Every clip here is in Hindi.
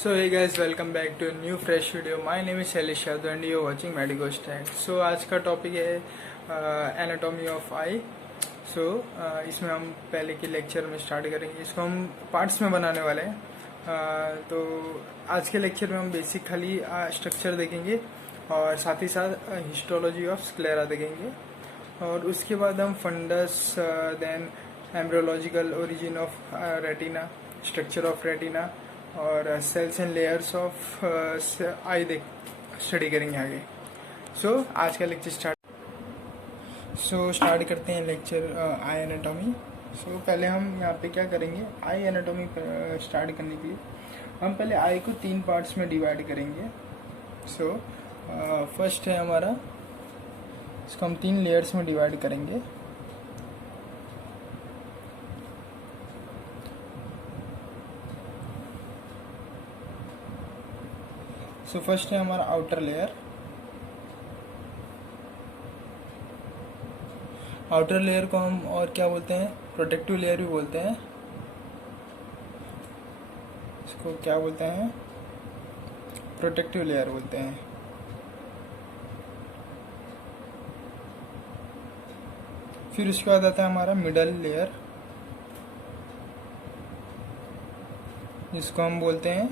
So hey guys, welcome back to a new fresh video. My name is Shailesh Yadav and you're watching Medico Stack. So आज का टॉपिक है एनाटॉमी ऑफ आई. सो इसमें हम पहले के लेक्चर में स्टार्ट करेंगे. इसको हम पार्ट्स में बनाने वाले हैं. तो आज के लेक्चर में हम बेसिक खाली स्ट्रक्चर देखेंगे और साथ ही साथ हिस्टोलॉजी ऑफ स्क्लेरा देखेंगे. और उसके बाद हम fundus, then embryological origin of retina, structure of retina और cells and layers of eye study करेंगे आगे. सो आज का लेक्चर स्टार्ट करते हैं लेक्चर आई एनाटॉमी. सो पहले हम यहाँ पे क्या करेंगे, आई एनाटॉमी स्टार्ट करने के लिए हम पहले आई को 3 पार्ट्स में डिवाइड करेंगे. सो फर्स्ट है हमारा, इसको हम 3 लेयर्स में डिवाइड करेंगे. सो फर्स्ट है हमारा आउटर लेयर. आउटर लेयर को हम और क्या बोलते हैं, प्रोटेक्टिव लेयर भी बोलते हैं. इसको क्या बोलते हैं, प्रोटेक्टिव लेयर बोलते हैं. फिर उसके बाद आता है हमारा मिडल लेयर, जिसको हम बोलते हैं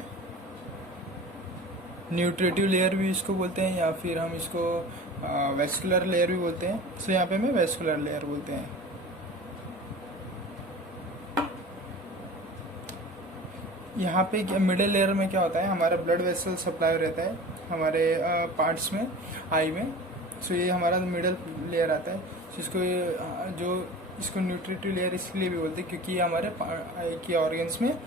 न्यूट्रिटिव लेयर भी इसको बोलते हैं, या फिर हम इसको वेस्कुलर लेयर भी बोलते हैं. सो यहाँ पे हमें वेस्कुलर लेयर बोलते हैं. यहाँ पे मिडिल लेयर में क्या होता है, हमारा ब्लड वेसल सप्लाई रहता है हमारे पार्ट्स में, आई में. सो ये हमारा मिडिल लेयर आता है. जिसको इसको न्यूट्रिटिव लेयर इसलिए भी बोलते हैं क्योंकि ये हमारे आई के ऑर्गन्स में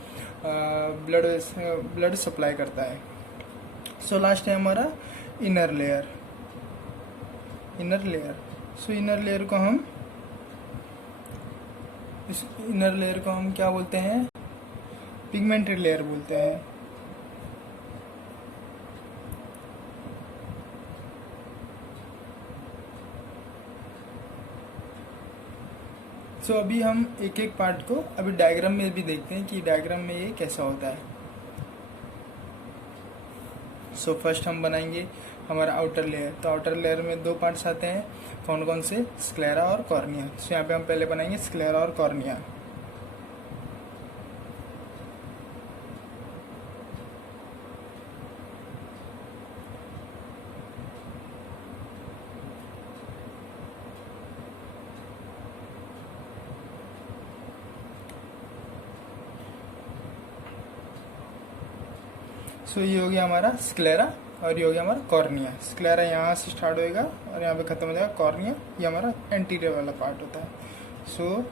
ब्लड सप्लाई करता है. सो लास्ट है हमारा इनर लेयर. सो इनर लेयर को हम क्या बोलते हैं, पिगमेंटेड लेयर बोलते हैं. सो अभी हम एक एक पार्ट को अभी डायग्राम में भी देखते हैं कि डायग्राम में ये कैसा होता है. सो फर्स्ट हम बनाएंगे हमारा आउटर लेयर. तो आउटर लेयर में 2 पार्ट्स आते हैं, कौन कौन से, स्क्लेरा और कॉर्निया. सो यहाँ पे हम पहले बनाएंगे स्क्लेरा और कॉर्निया. सो ये हो गया हमारा स्क्लेरा और ये हो गया हमारा कॉर्निया. स्क्लेरा यहाँ से स्टार्ट होएगा और यहाँ पे खत्म हो जाएगा कॉर्निया. ये हमारा एंटीरियर वाला पार्ट होता है. सो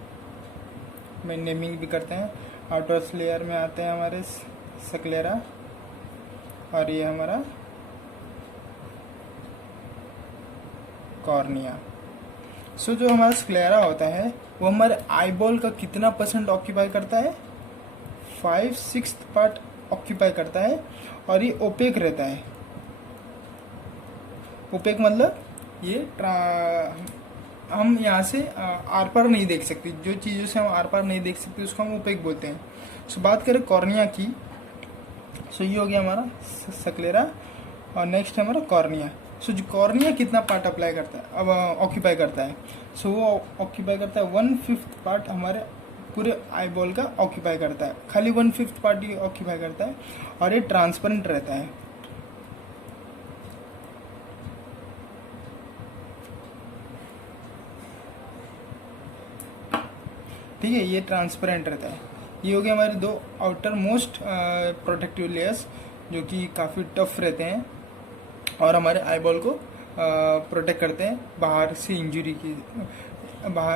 मैं नेमिंग भी करते हैं. आउटर लेयर में आते हैं हमारे स्क्लेरा और ये हमारा कॉर्निया. सो जो हमारा स्क्लेरा होता है वो हमारे आईबॉल का कितना % ऑक्यूपाई करता है, 5/6 पार्ट ऑक्यूपाई करता है. और ये ओपेक रहता है. ओपेक मतलब ये हम यहाँ से आर पार नहीं देख सकते. जो चीज़ों से हम आर पार नहीं देख सकते उसको हम ओपेक बोलते हैं. सो बात करें कॉर्निया की, सो ये हो गया हमारा स्क्लेरा और नेक्स्ट है हमारा कॉर्निया. सो जो कॉर्निया कितना पार्ट अप्लाई करता है, अब ऑक्यूपाई करता है, सो वो ऑक्यूपाई करता है 1/5 पार्ट हमारे पूरे आईबॉल का ऑक्यूपाई करता है. खाली 1/5 पार्ट ही ऑक्यूपाई करता है और ये ट्रांसपेरेंट रहता है. ठीक है, ये ट्रांसपेरेंट रहता है. ये हो गया हमारे 2 आउटर मोस्ट प्रोटेक्टिव लेयर्स जो कि काफ़ी टफ रहते हैं और हमारे आईबॉल को प्रोटेक्ट करते हैं बाहर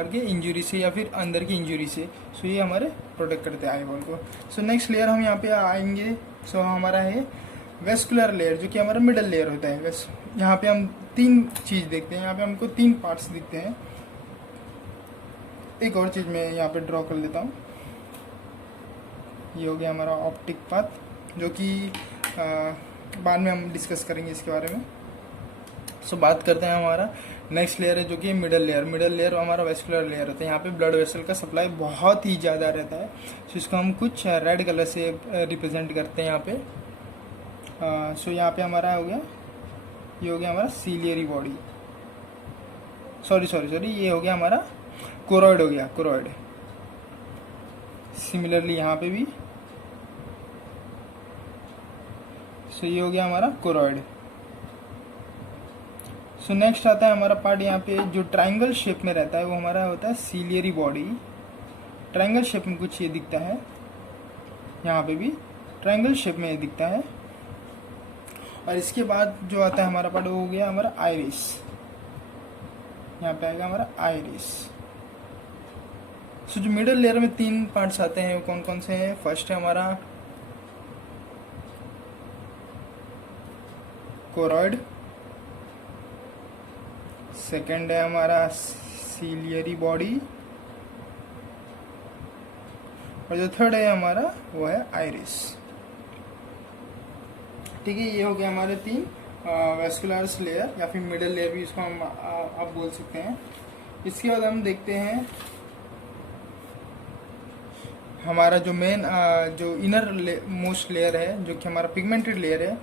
के इंजरी से या फिर अंदर की इंजरी से. सो ये हमारे प्रोटेक्ट करते हैं आईबॉल को. सो नेक्स्ट लेयर हम यहाँ पे आएंगे. सो हमारा है वेस्कुलर लेयर जो कि हमारा मिडल लेयर होता है. यहाँ पे हम 3 चीज़ देखते हैं. यहाँ पे हमको 3 पार्ट्स दिखते हैं. एक और चीज़ मैं यहाँ पे ड्रॉ कर लेता हूँ. ये हो गया हमारा ऑप्टिक पाथ जो कि बाद में हम डिस्कस करेंगे इसके बारे में. सो बात करते हैं हमारा नेक्स्ट लेयर है जो कि मिडल लेयर हमारा वेस्कुलर लेयर होता है. यहाँ पे ब्लड वेसल का सप्लाई बहुत ही ज़्यादा रहता है. तो इसको हम कुछ रेड कलर से रिप्रेजेंट करते हैं यहाँ पे. सो यहाँ पे हमारा हो गया, ये हो गया हमारा सीलियरी बॉडी, सॉरी ये हो गया हमारा कोरॉइड, हो गया कोरॉइड। सिमिलरली यहाँ पे भी, सो ये हो गया हमारा कोरॉइड। सो नेक्स्ट आता है हमारा पार्ट यहाँ पे जो ट्रायंगल शेप में रहता है, वो हमारा होता है सीलियरी बॉडी। ट्रायंगल शेप में कुछ ये दिखता है, यहाँ पे भी ट्रायंगल शेप में ये दिखता है। और इसके बाद जो आता है हमारा पार्ट, वो हो गया हमारा आइरिस। यहाँ पे आएगा हमारा आइरिस। सो जो मिडिल लेयर में 3 पार्ट्स आते हैं, वो कौन कौन से हैं? फर्स्ट है हमारा कोरॉइड, सेकेंड है हमारा सीलियरी बॉडी, और जो थर्ड है हमारा वो है आइरिस। ठीक है, ये हो गया हमारे 3 वेस्कुलर्स लेयर, या फिर मिडिल लेयर भी इसको हम आप बोल सकते हैं। इसके बाद हम देखते हैं हमारा जो मेन जो इनर मोस्ट लेयर है, जो कि हमारा पिगमेंटेड लेयर है।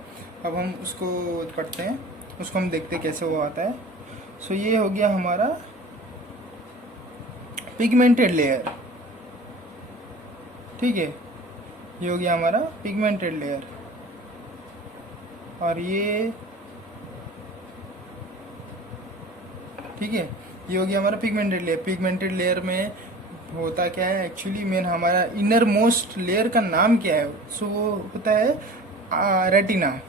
अब हम उसको पढ़ते हैं, उसको हम देखते हैं कैसे वो आता है। सो ये हो गया हमारा पिगमेंटेड लेयर। ठीक है, ये हो गया हमारा पिगमेंटेड लेयर। और ये ठीक है, ये हो गया हमारा पिगमेंटेड लेयर। पिगमेंटेड लेयर में होता क्या है एक्चुअली, मेन हमारा इनर मोस्ट लेयर का नाम क्या है? सो वो होता है रेटिना।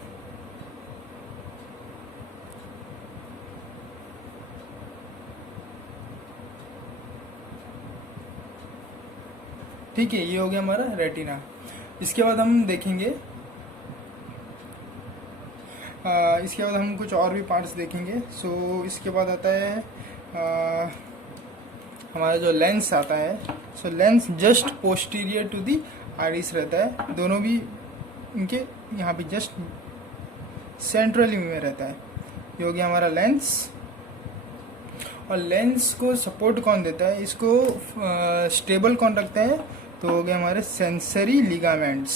ठीक है, ये हो गया हमारा रेटिना। इसके बाद हम देखेंगे इसके बाद हम कुछ और भी पार्ट्स देखेंगे। सो इसके बाद आता है हमारा जो लेंस आता है। So lens just posterior to the iris रहता है, दोनों भी इनके यहाँ पे जस्ट सेंट्रली में रहता है। ये हो गया हमारा लेंस। और लेंस को सपोर्ट कौन देता है, इसको स्टेबल कौन रखता है? तो हो गया हमारे सेंसरी लिगामेंट्स।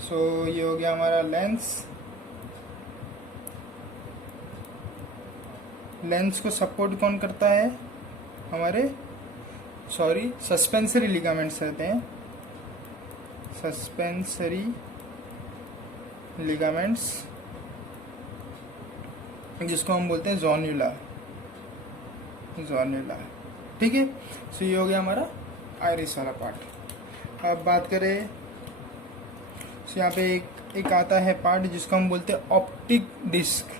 सो ये हो गया हमारा लेंस। लेंस को सपोर्ट कौन करता है? हमारे सस्पेंसरी लिगामेंट्स रहते हैं, सस्पेंसरी लिगामेंट्स, जिसको हम बोलते हैं जोन्युला। ठीक है, सो ये हो गया हमारा आइरिस वाला पार्ट। अब बात करें, सो यहाँ पे एक आता है पार्ट जिसको हम बोलते हैं ऑप्टिक डिस्क।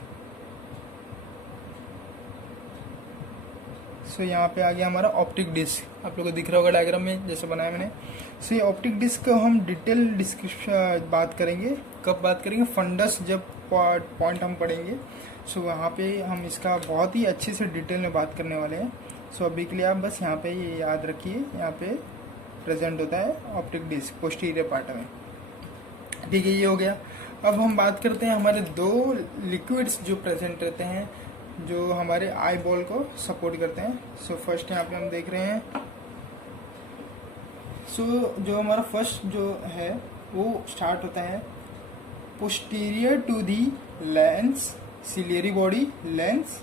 सो यहाँ पे आ गया हमारा ऑप्टिक डिस्क, आप लोगों को दिख रहा होगा डायग्राम में जैसे बनाया मैंने। सो ये ऑप्टिक डिस्क को हम डिटेल डिस्क्रिप्शन बात करेंगे। कब बात करेंगे? फंडस जब पॉइंट हम पढ़ेंगे, सो वहाँ पे हम इसका बहुत ही अच्छे से डिटेल में बात करने वाले हैं। सो अभी के लिए आप बस यहाँ पे ये याद रखिए, यहाँ पे प्रेजेंट होता है ऑप्टिक डिस्क पोस्टीरियर पार्ट में। ठीक है, ये हो गया। अब हम बात करते हैं हमारे 2 लिक्विड्स जो प्रेजेंट रहते हैं, जो हमारे आई बॉल को सपोर्ट करते हैं। सो फर्स्ट यहाँ पे हम देख रहे हैं, सो जो हमारा फर्स्ट जो है वो स्टार्ट होता है posterior to the lens, ciliary body, lens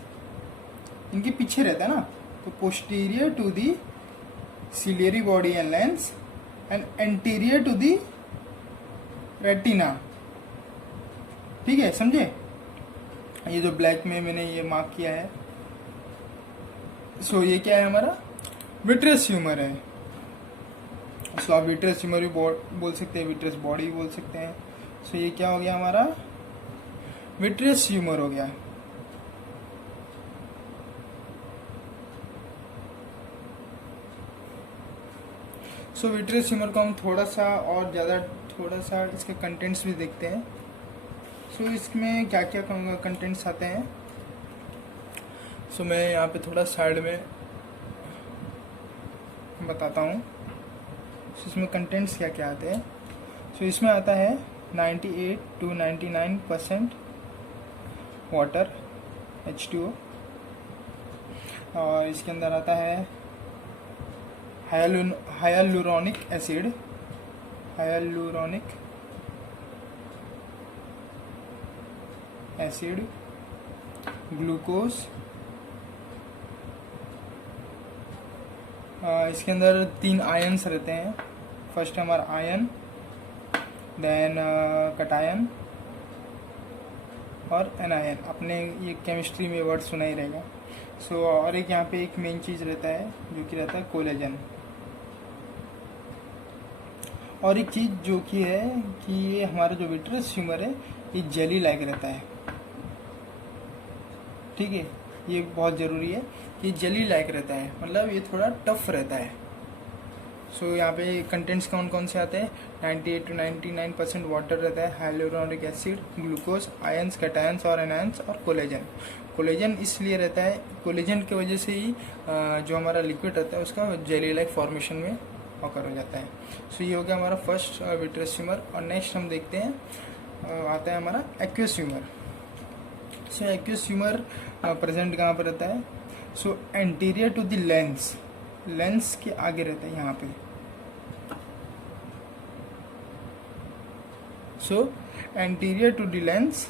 इनके पीछे रहता है ना, तो posterior to the ciliary body and lens and anterior to the retina. ठीक है, समझे? ये जो ब्लैक में मैंने ये मार्क किया है, सो ये क्या है? हमारा विट्रियस ह्यूमर है। सो आप विट्रियस ह्यूमर भी बोल सकते हैं, विट्रियस बॉडी बोल सकते हैं। सो ये क्या हो गया? हमारा विट्रियस ह्यूमर हो गया। सो विट्रियस ह्यूमर को हम थोड़ा सा इसके कंटेंट्स भी देखते हैं। सो इसमें क्या क्या कंटेंट्स आते हैं, सो मैं यहाँ पे थोड़ा साइड में बताता हूँ। सो इसमें कंटेंट्स क्या क्या आते हैं। सो इसमें आता है 98 to 99% वाटर, H2O। और इसके अंदर आता है हाइलुरोनिक एसिड, ग्लूकोज, इसके अंदर 3 आयन्स रहते हैं। फर्स्ट हमारा आयन, देन कटायन और एनायन। अपने ये केमिस्ट्री में वर्ड सुना ही रहेगा। और एक यहाँ पे एक मेन चीज़ रहता है जो कि रहता है कोलेजन। और एक चीज़ जो कि है कि ये हमारा जो विट्रस ह्यूमर है ये जेली लाइक रहता है। ठीक है, ये बहुत ज़रूरी है कि जेली लाइक रहता है, मतलब ये थोड़ा टफ रहता है। यहाँ पे कंटेंट्स कौन कौन से आते हैं? 98 to 99% वाटर रहता है, hyaluronic acid, glucose, ions, cations और एनायंस और कोलेजन। कोलेजन इसलिए रहता है, कोलेजन की वजह से ही जो हमारा लिक्विड रहता है उसका जेली लाइक फॉर्मेशन में ऑकर हो जाता है। ये हो गया हमारा फर्स्ट विट्रस ह्यूमर। और नेक्स्ट हम देखते हैं आता है हमारा aqueous humour. Aqueous humour present कहाँ पर रहता है? Anterior to the lens, lens के आगे रहता है यहाँ पे। एंटीरियर टू द लेंस,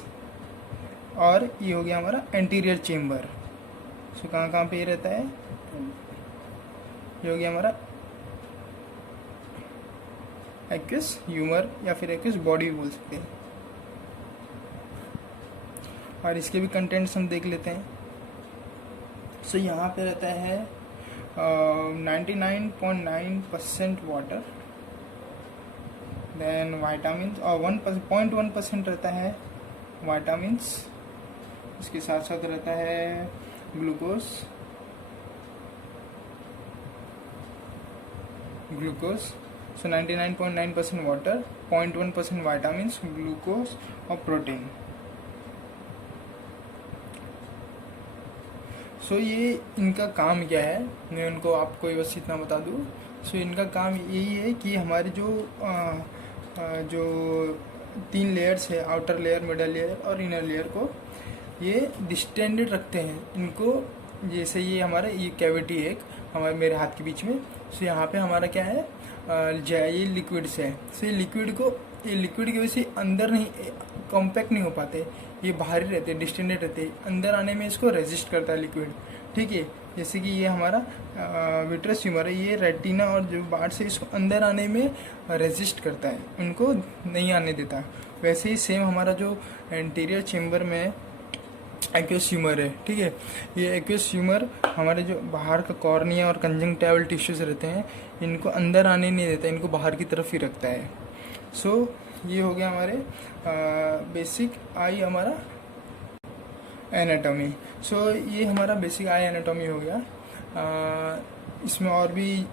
और ये हो गया हमारा एंटीरियर चेम्बर। कहाँ कहाँ पे ये रहता है? ये हो गया हमारा एक्वस ह्यूमर या फिर एक्वस बॉडी बोल सकते हैं। और इसके भी कंटेंट्स हम देख लेते हैं। यहाँ पे रहता है 99.9% वाटर, देन वाइटामिन, और 1.1% रहता है वाइटामिन्स। इसके साथ साथ रहता है ग्लूकोज, 99.9% वाटर, 0.1% वाइटामिन्स, ग्लूकोज और प्रोटीन। ये इनका काम क्या है, मैं उनको आपको बस इतना बता दूँ। इनका काम यही है कि हमारे जो 3 लेयर्स है, आउटर लेयर, मिडल लेयर और इनर लेयर को ये डिस्टेंडेड रखते हैं इनको। जैसे ये हमारा ये कैविटी है हमारे मेरे हाथ के बीच में। यहाँ पे हमारा क्या है, ये लिक्विड्स है। ये लिक्विड की वजह से अंदर नहीं कॉम्पैक्ट नहीं हो पाते, ये बाहर ही रहते, डिस्टेंडेड रहते, अंदर आने में इसको रेजिस्ट करता है लिक्विड। ठीक है, जैसे कि ये हमारा विट्रस ह्यूमर है, ये रेटिना और जो बाहर से इसको अंदर आने में रेजिस्ट करता है, उनको नहीं आने देता। वैसे ही सेम हमारा जो एंटीरियर चेम्बर में एक्वस ह्यूमर है। ठीक है, ये एक्वस ह्यूमर हमारे जो बाहर का कॉर्निया और कंजंक्टिवल टिश्यूज रहते हैं इनको अंदर आने नहीं देता, इनको बाहर की तरफ ही रखता है। ये हो गया हमारे बेसिक आई हमारा एनाटॉमी। ये हमारा बेसिक आई एनाटॉमी हो गया। इसमें और भी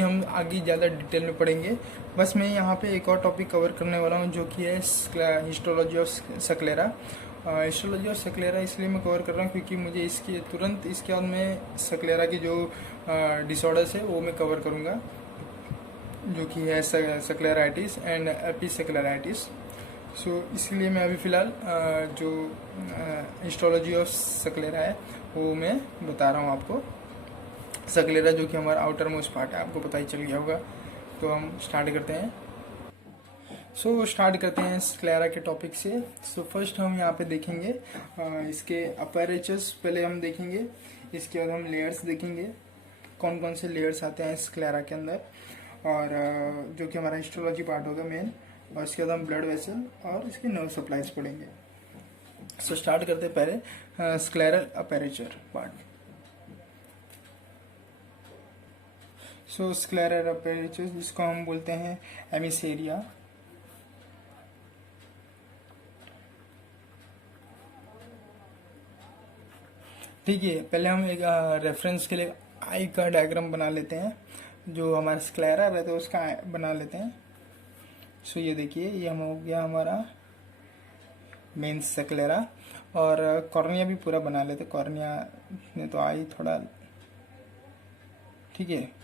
हम आगे ज़्यादा डिटेल में पढ़ेंगे। बस मैं यहाँ पे एक और टॉपिक कवर करने वाला हूँ जो कि है हिस्टोलॉजी ऑफ सक्लेरा। हिस्टोलॉजी ऑफ सक्लेरा इसलिए मैं कवर कर रहा हूँ क्योंकि मुझे तुरंत इसके बाद में सक्लेरा की जो डिसऑर्डर्स है वो मैं कवर करूँगा, जो कि है सक्लेराइटिस एंड एपिसेक्लेराइटिस। इसलिए मैं अभी फ़िलहाल जो हिस्टोलॉजी ऑफ सक्लेरा है वो मैं बता रहा हूँ आपको। सक्लेरा जो कि हमारा आउटर मोस्ट पार्ट है, आपको पता ही चल गया होगा। तो हम स्टार्ट करते हैं। स्टार्ट करते हैं सक्लेरा के टॉपिक से। फर्स्ट हम यहाँ पे देखेंगे इसके अपैरेचर्स पहले हम देखेंगे, इसके बाद हम लेयर्स देखेंगे, कौन कौन से लेयर्स आते हैं सक्लेरा के अंदर, और जो कि हमारा हिस्टोलॉजी पार्ट होगा मेन, और इसके बाद हम ब्लड वेसल और इसके नर्व सप्लाईज पढ़ेंगे। स्टार्ट करते हैं पहले सक्लेरल अपैरेचर पार्ट। सक्लेरल अपैरेचर जिसको हम बोलते हैं एमिसेरिया। ठीक है, पहले हम एक रेफरेंस के लिए आई का डायग्राम बना लेते हैं, जो हमारा सक्लेरा रहता है उसका बना लेते हैं। ये देखिए, ये हम हो गया हमारा मेन सक्लेरा, और कॉर्निया भी पूरा बना लेते। कॉर्निया में तो आई थोड़ा, ठीक है।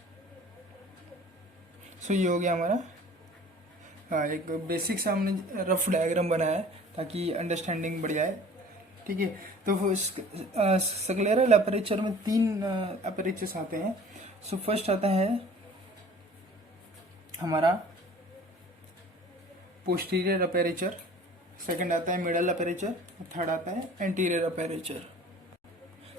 ये हो गया हमारा एक बेसिक सा हमने रफ डायग्राम बनाया है ताकि अंडरस्टैंडिंग बढ़िया है। ठीक है, तो सक्लेरल अपैरेचर में 3 अपैरेचर्स आते हैं। फर्स्ट आता है हमारा पोस्टीरियर अपैरेचर, सेकंड आता है मिडल अपेरेचर, थर्ड आता है एंटीरियर अपेरेचर।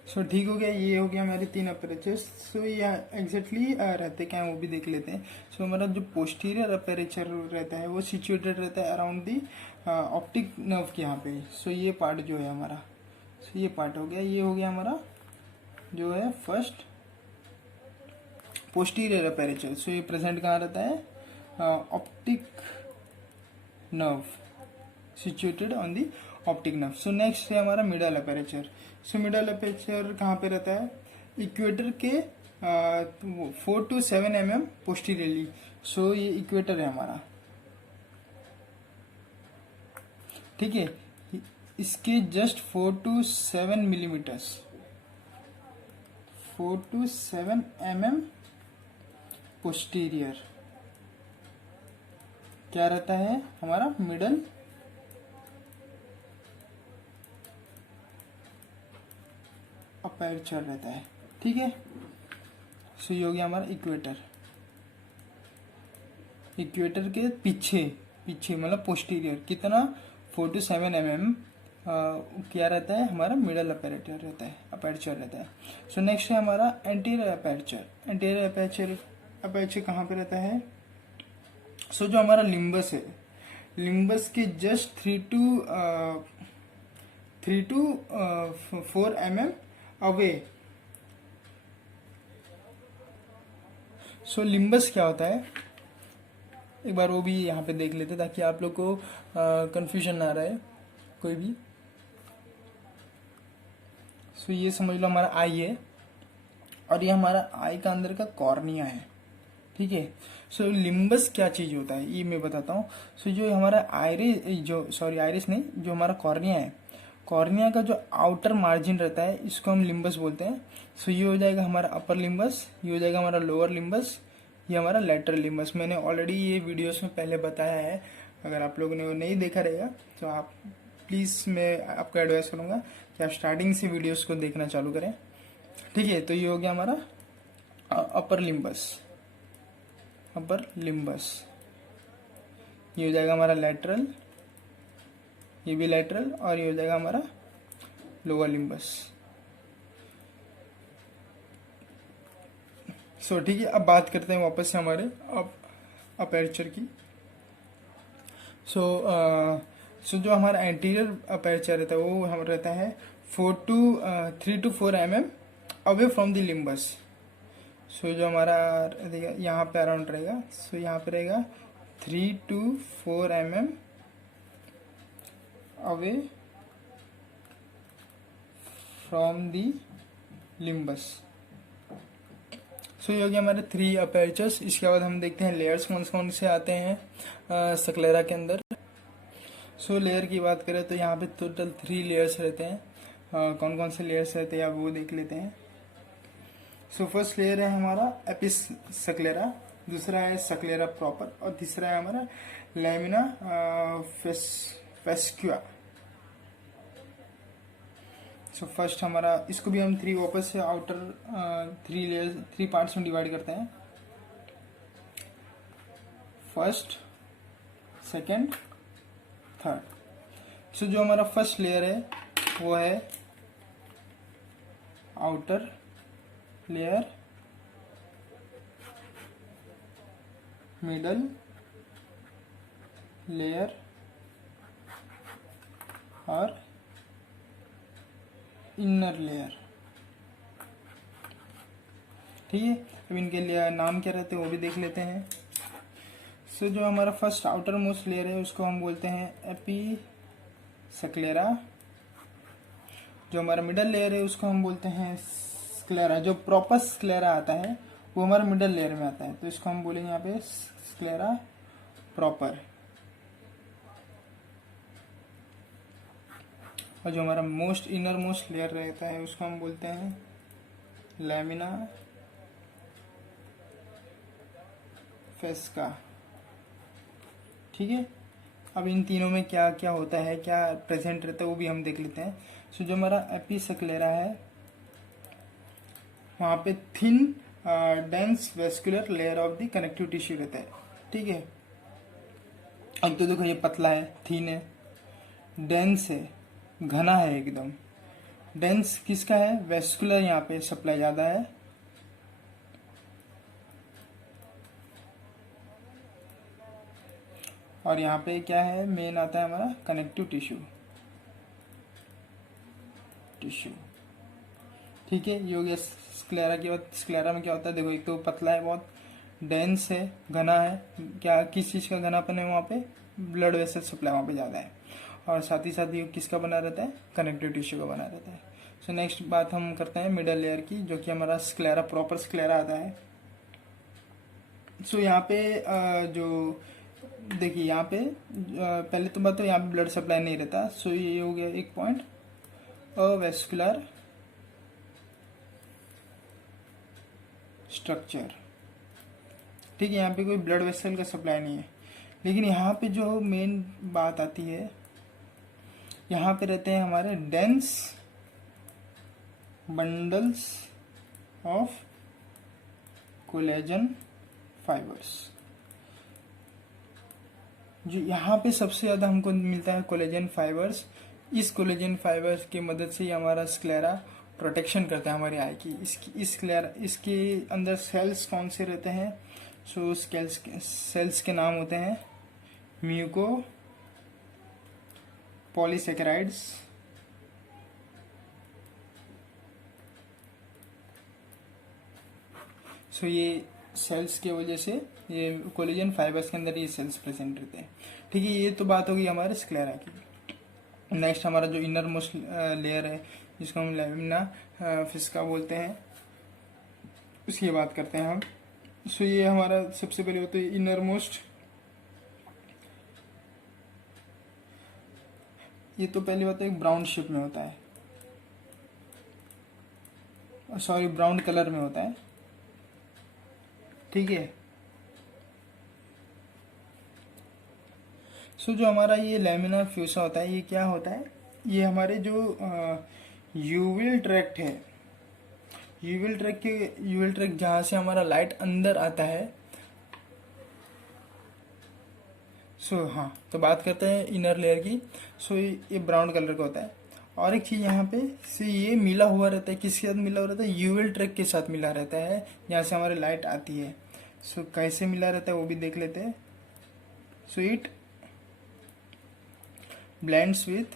सो ठीक हो गया, ये हो गया हमारे 3 अपेरेचर्स। सो ये एग्जैक्टली रहते क्या है वो भी देख लेते हैं। सो हमारा जो पोस्टीरियर अपेरेचर रहता है वो सिचुएटेड रहता है अराउंड दी ऑप्टिक नर्व के यहाँ पे। सो ये पार्ट जो है हमारा, सो ये पार्ट हो गया, ये हो गया हमारा जो है फर्स्ट पोस्टीरियर अपेरेचर। सो ये प्रेजेंट कहाँ रहता है, optic nerve, situated on the optic nerve. So next है हमारा middle aperture. So middle aperture कहाँ पे रहता है, इक्वेटर के 4 to 7 mm पोस्टीरियरली। सो ये इक्वेटर है हमारा, ठीक है, इसके just 4 to 7 millimetres, 4 to 7 mm posterior क्या रहता है हमारा मिडल अपेरेचर रहता है, ठीक है। सो ये हो गया हमारा इक्वेटर, इक्वेटर के पीछे पीछे मतलब पोस्टीरियर कितना 4 to 7 mm क्या रहता है हमारा मिडल अपेरेचर रहता है, अपेरेचर रहता है। सो नेक्स्ट है हमारा anterior aperture. Anterior aperture aperture कहाँ पे रहता है, सो जो हमारा लिम्बस है, लिम्बस के just 3 to 4 mm away. So limbus क्या होता है एक बार वो भी यहाँ पे देख लेते ताकि आप लोग को कंफ्यूजन ना रहे कोई भी। सो ये समझ लो हमारा आई है और ये हमारा आई का अंदर का कॉर्निया है, ठीक है। सो लिम्बस क्या चीज होता है ये मैं बताता हूँ। सो जो हमारा आइरिस नहीं, जो हमारा कॉर्निया है, कॉर्निया का जो आउटर मार्जिन रहता है इसको हम लिम्बस बोलते हैं। सो ये हो जाएगा हमारा अपर लिम्बस, ये हो जाएगा हमारा लोअर लिम्बस, ये हमारा लेटरल लिम्बस। मैंने ऑलरेडी ये वीडियोस में पहले बताया है, अगर आप लोगों ने वो नहीं देखा रहेगा तो आप प्लीज़ मैं आपको एडवाइस करूँगा कि आप स्टार्टिंग से वीडियोस को देखना चालू करें, ठीक है। तो ये हो गया हमारा अपर लिम्बस, अपर लिम्बस। ये हो जाएगा हमारा लेटरल, ये भी लेटरल, और ये हो जाएगा हमारा लोअर लिम्बस। सो ठीक है, अब बात करते हैं वापस से हमारे अपेरेचर की। सो जो हमारा एंटीरियर अपेरेचर रहता है वो हम रहता है 3 to 4 mm away from the limbus. So जो हमारा यहाँ पे अराउंड रहेगा, सो यहाँ पे रहेगा 3 to 4 mm away from the limbus. So ये हो गया हमारे 3 अपेरेचर्स। इसके बाद हम देखते हैं लेयर्स कौन कौन से आते हैं सक्लेरा के अंदर। सो लेयर की बात करें तो यहाँ पे टोटल 3 लेयर्स रहते हैं। कौन कौन से लेयर्स रहते हैं आप वो देख लेते हैं। सो फर्स्ट लेयर है हमारा एपिस सक्लेरा, दूसरा है सक्लेरा प्रॉपर, और तीसरा है हमारा लैमिना फेस्क्यूआ। सो फर्स्ट हमारा, इसको भी हम 3 वापस से आउटर 3 लेयर्स 3 पार्ट्स में डिवाइड करते हैं। First, second, third. सो जो हमारा फर्स्ट लेयर है वो है आउटर लेयर, मिडल लेयर और इनर लेयर, ठीक है। अब इनके लिए नाम क्या रहते हैं वो भी देख लेते हैं। सो जो हमारा फर्स्ट आउटर मोस्ट लेयर है उसको हम बोलते हैं एपिसक्लेरा। जो हमारा मिडल लेयर है उसको हम बोलते हैं स्क्लेरा। जो प्रॉपर स्क्लेरा आता है वो हमारा मिडल लेयर में आता है, तो इसको हम बोलेंगे यहाँ पे स्क्लेरा प्रॉपर। और जो हमारा मोस्ट इनर मोस्ट लेयर रहता है उसको हम बोलते हैं लैमिना फेस्का, ठीक है। अब इन तीनों में क्या क्या होता है, क्या प्रेजेंट रहता है वो भी हम देख लेते हैं। सो जो हमारा एपिसक्लेरा है वहाँ पे thin dense vascular layer of the connective tissue रहता है, ठीक है। अब तो देखो ये पतला है, थिन है, डेंस है, घना है एकदम। डेंस किसका है? वेस्कुलर, यहाँ पे सप्लाई ज्यादा है। और यहाँ पे क्या है? मेन आता है हमारा कनेक्टिव टिश्यू। ठीक है, ये हो गया स्क्लेरा की बात। स्क्लेरा में क्या होता है? देखो, एक तो पतला है बहुत, डेंस है, घना है। क्या किस चीज का घनापन है वहाँ पे? ब्लड वेसल सप्लाई वहाँ पे ज्यादा है। और साथ ही साथ ये किसका बना रहता है? कनेक्टिव टिश्यू का बना रहता है। सो नेक्स्ट बात हम करते हैं मिडल लेयर की, जो कि हमारा स्क्लेरा, प्रॉपर स्क्लेरा आता है। सो यहाँ पे जो देखिए, यहाँ पे पहले तो बात तो यहाँ पे ब्लड सप्लाई नहीं रहता। सो ये हो गया एक पॉइंट, अवेस्कुलर स्ट्रक्चर। ठीक है, यहाँ पे कोई ब्लड वेसल का सप्लाई नहीं है। लेकिन यहाँ पे जो मेन बात आती है, यहाँ पे रहते हैं हमारे dense bundles of collagen fibres. जो यहाँ पे सबसे ज्यादा हमको मिलता है कोलेजन फाइबर्स। इस कोलेजन फाइबर्स की मदद से ही हमारा स्क्लेरा प्रोटेक्शन करता है हमारे आई की। इसके अंदर सेल्स कौन से रहते हैं? सो सेल्स के नाम होते हैं म्यूको पॉलीसेकेराइड्स, सो ये सेल्स की वजह से, ये कोलेजन फाइबर्स के अंदर ये सेल्स प्रेजेंट रहते हैं। ठीक है, ये तो बात होगी हमारे स्क्लेरा की। नेक्स्ट हमारा जो इनर मोस्ट लेयर है, जिसको हम लैमिना फिस्का बोलते हैं, उसकी बात करते हैं हम। सो ये हमारा सबसे पहले होता है इनर मोस्ट। ये तो पहली बात है ब्राउन शेप में होता है, सॉरी ब्राउन कलर में होता है। ठीक है, सो जो हमारा ये लैमिना फ्यूसा होता है, ये क्या होता है? ये हमारे जो यूविल ट्रैक्ट है, यूविल ट्रैक्ट जहां से हमारा लाइट अंदर आता है। सो हाँ, तो बात करते हैं इनर लेयर की। सो ये ब्राउन कलर का होता है। और एक चीज यहाँ पे से ये मिला हुआ रहता है, किसके साथ मिला हुआ रहता है? यूविल ट्रैक्ट के साथ मिला रहता है, जहाँ से हमारी लाइट आती है। सो कैसे मिला रहता है वो भी देख लेते हैं। So it blends with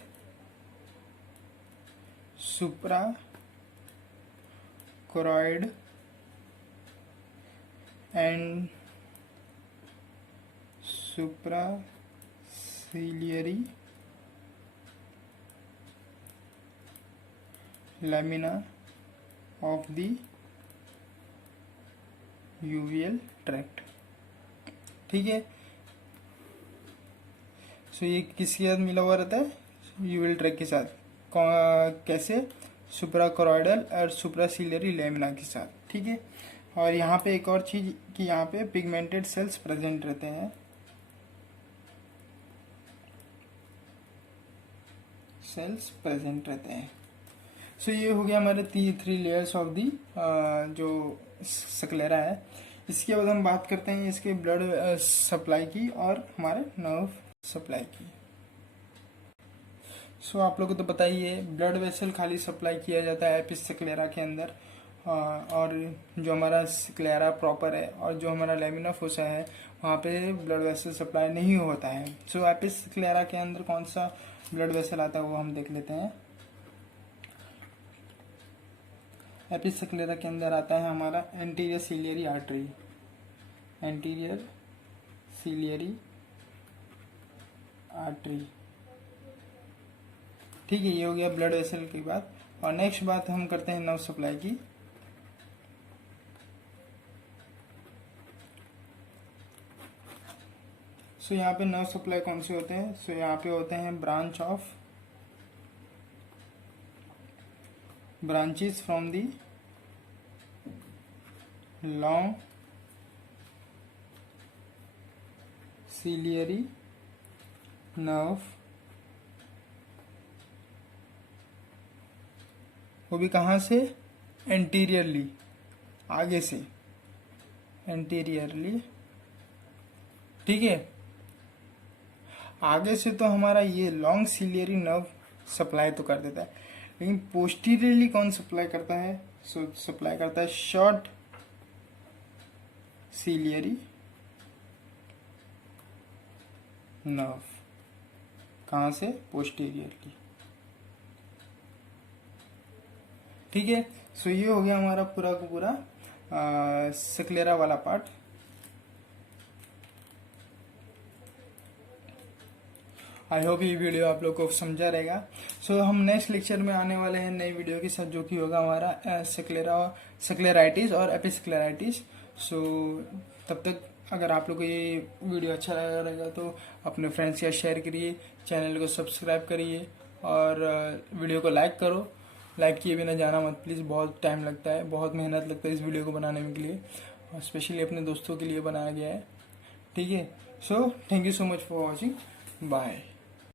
suprachoroid and supraciliary lamina of the uveal tract। ठीक है, सो ये किसके साथ मिला हुआ रहता है? यूविल ट्रैक्ट के साथ। कैसे? सुप्राकोरॉइडल और सुप्रासिलियरी लेमिना के साथ। ठीक है, और यहाँ पे एक और चीज कि यहाँ पे पिगमेंटेड सेल्स प्रेजेंट रहते हैं। सो ये हो गया हमारे 3 लेयर्स ऑफ दी जो स्क्लेरा है। इसके बाद हम बात करते हैं इसके ब्लड सप्लाई की और हमारे नर्व सप्लाई की। सो आप लोगों को तो पता ही है, ब्लड वेसल खाली सप्लाई किया जाता है एपिस स्क्लेरा के अंदर, और जो हमारा स्क्लेरा प्रॉपर है और जो हमारा लैमिना फोसा है, वहाँ पे ब्लड वेसल सप्लाई नहीं होता है। सो एपिस स्क्लेरा के अंदर कौन सा ब्लड वेसल आता है वो हम देख लेते हैं। एपिस स्क्लेरा के अंदर आता है हमारा anterior ciliary artery, anterior ciliary artery. ठीक है, ये हो गया ब्लड वेसल की बात। और नेक्स्ट बात हम करते हैं नर्व सप्लाई की। सो यहाँ पे नर्व सप्लाई कौन से होते हैं? सो यहाँ पे होते हैं branches from the long ciliary nerve, वो भी कहाँ से? एंटीरियरली, आगे से, एंटीरियरली। ठीक है, आगे से तो हमारा ये लॉन्ग सिलियरी नर्व सप्लाई तो कर देता है, लेकिन पोस्टीरियरली कौन सप्लाई करता है? सप्लाई करता है शॉर्ट सिलियरी नर्व। कहाँ से? पोस्टीरियरली। ठीक है। सो ये हो गया हमारा पूरा का पूरा स्क्लेरा वाला पार्ट। आई होप ये वीडियो आप लोग को समझा रहेगा। सो हम नेक्स्ट लेक्चर में आने वाले हैं नई वीडियो के साथ, जो कि होगा हमारा स्क्लेराइटिस और एपिस्क्लेराइटिस। सो तब तक अगर आप लोग को ये वीडियो अच्छा लगा रहेगा तो अपने फ्रेंड्स के साथ शेयर करिए, चैनल को सब्सक्राइब करिए और वीडियो को लाइक करो। लाइक किए बिना जाना मत प्लीज़, बहुत टाइम लगता है, बहुत मेहनत लगता है इस वीडियो को बनाने के लिए, और स्पेशली अपने दोस्तों के लिए बनाया गया है। ठीक है। So thank you so much for watching. Bye.